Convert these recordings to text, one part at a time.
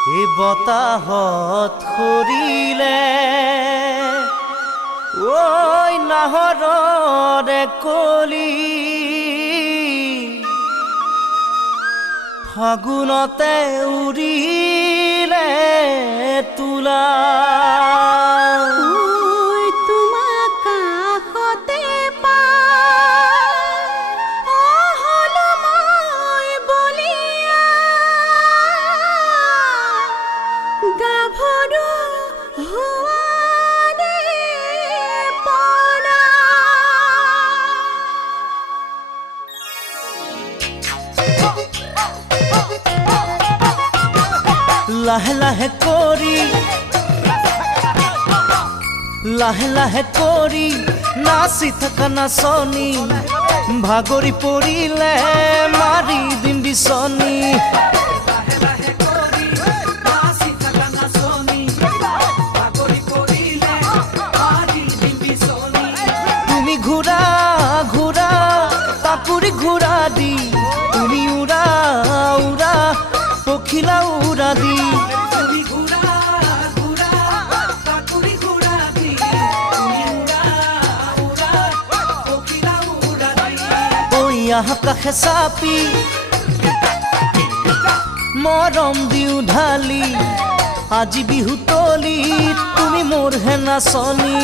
এই বতাহত সৰিলে ঐ নাহৰৰে কলি ফাগুনতে উৰিলে তুলা লাহে লাহে কৰি নাচি থকা নাচনি ভাগৰি পৰিলে মাৰি দিম বিচনী তুমি ঘূৰা ঘূৰা তাকুৰি ঘূৰা দি তুমি উৰা উৰা পখিলা উৰা দি কাষে চাপি মৰম দিও ঢালি আজি বিহু তলি তুমি মোৰ হে নাচনি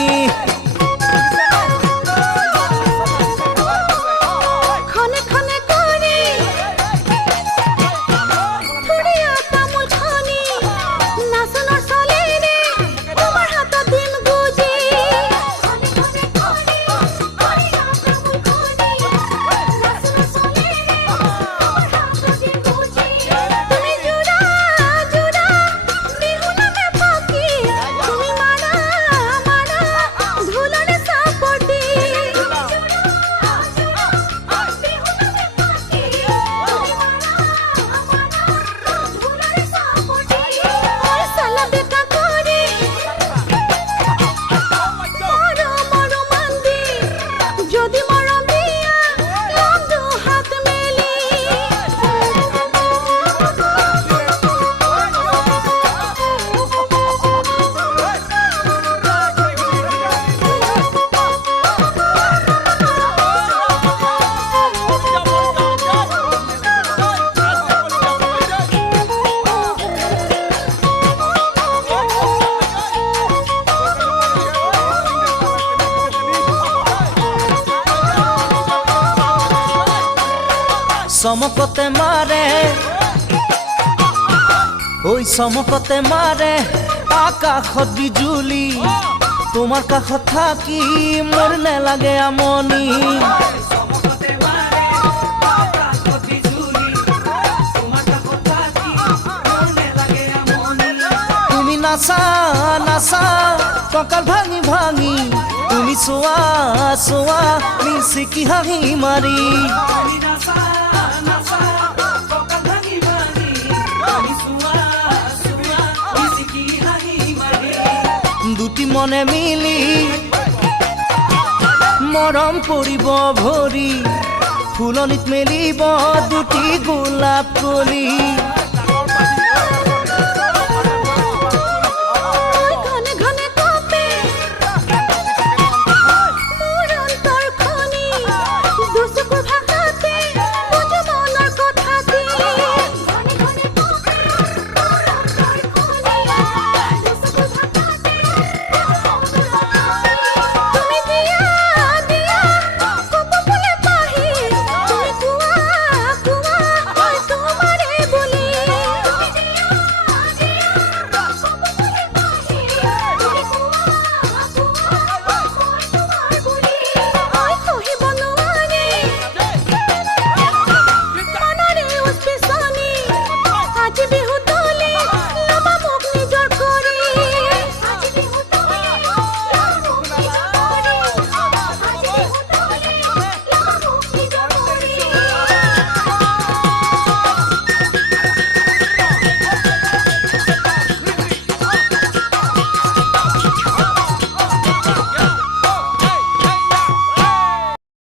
চমকতে মাৰে ঐ চমকতে মাৰে আকাশত বিজুলি তোমাৰ কাষত থাকি মোৰ নেলাগে আমনি তুমি নাচা নাচা কঁকাল ভাঙি ভাঙি তুমি চোৱা চোৱা মিচিকি হাঁহি মাৰি দুটি মনে মিলি মৰম পৰিব ভৰি ফুলনিত মেলিব দুটি গোলাপ কলি